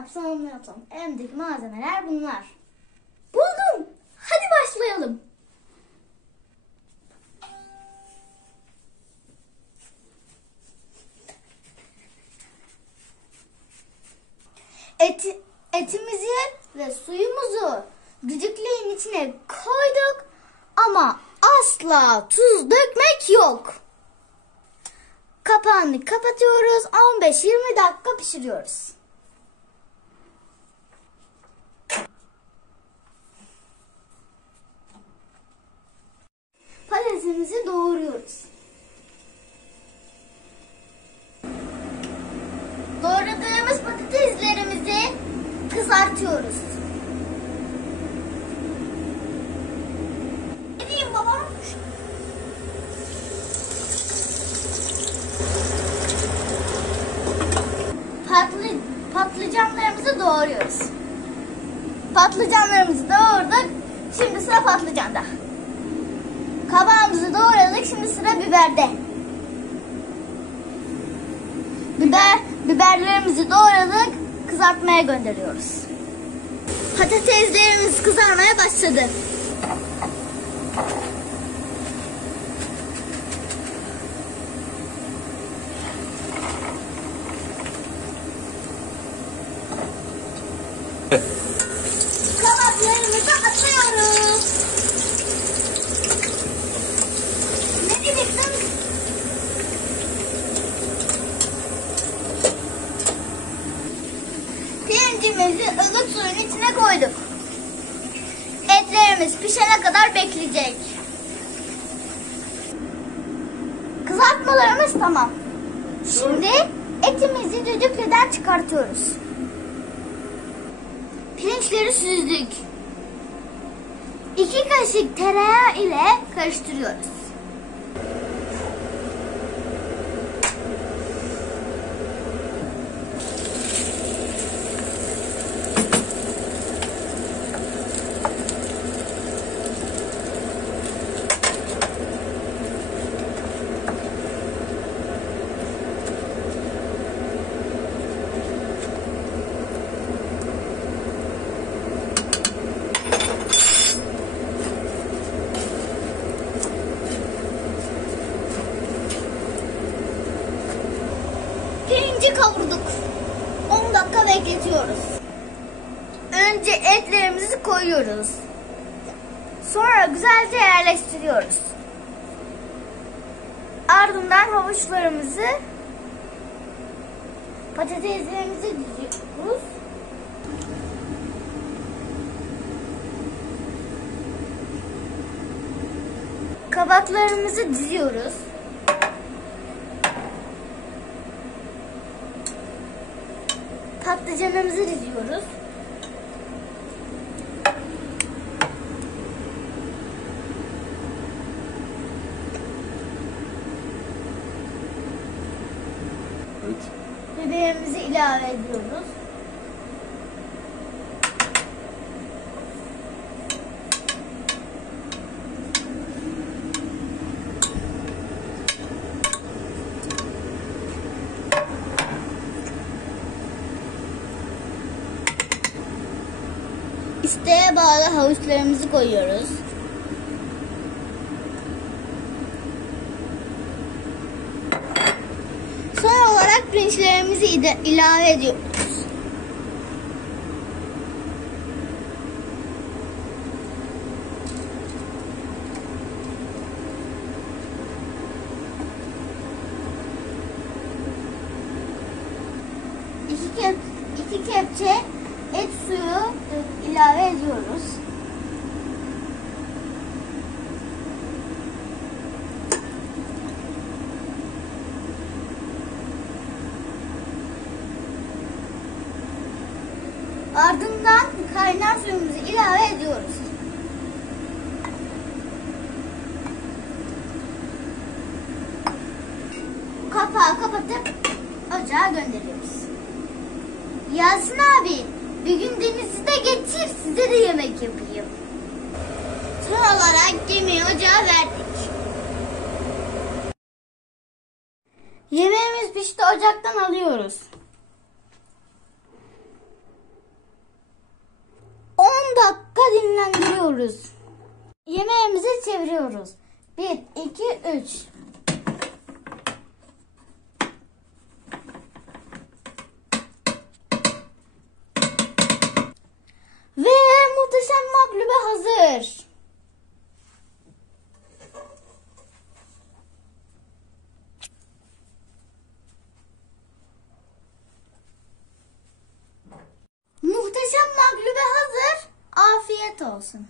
yapsam onu yapsam. Elimdeki malzemeler bunlar. Buldum. Hadi başlayalım. Etimizi ve suyumuzu düdüklüğün içine koyduk ama asla tuz dökmek yok. Kapağını kapatıyoruz. 15-20 dakika pişiriyoruz. Patatesimizi doğruyoruz. Doğradığımız patateslerimizi kızartıyoruz. Ne diyeyim babam? Patlıcanlarımızı doğruyoruz. Patlıcanlarımızı doğradık. Şimdi sıra patlıcanda. Kabağımızı doğradık. Şimdi sıra biberde. Biberlerimizi doğradık. Kızartmaya gönderiyoruz. Patateslerimiz kızarmaya başladı. Kabaklarımızı atıyoruz. Ne diyeceksin? Pirincimizi ılık suyun içine koyduk. Etlerimiz pişene kadar bekleyecek. Kızartmalarımız tamam. Şimdi etimizi düdüklüden çıkartıyoruz. Pirinçleri süzdük. 2 kaşık tereyağı ile karıştırıyoruz. Pirinci kavurduk. 10 dakika bekletiyoruz. Önce etlerimizi koyuyoruz. Sonra güzelce yerleştiriyoruz. Ardından havuçlarımızı, patateslerimizi diziyoruz. Kabaklarımızı diziyoruz. Patlıcanımızı diziyoruz. Evet. Biberimizi ilave ediyoruz. İsteğe bağlı havuçlarımızı koyuyoruz. Son olarak pirinçlerimizi ilave ediyoruz. İki kepçe et suyu ilave ediyoruz. Ardından kaynar suyumuzu ilave ediyoruz. Kapağı kapatıp ocağa gönderiyoruz. Yasin abi, bir gün Deniz'i de getir, size de yemek yapayım. Son olarak yemeği ocağa verdik. Yemeğimiz pişti, ocaktan alıyoruz. dakika dinlendiriyoruz. Yemeğimizi çeviriyoruz. 1, 2, 3. Ve muhteşem maklube hazır. Muhteşem maklube hazır. Afiyet olsun.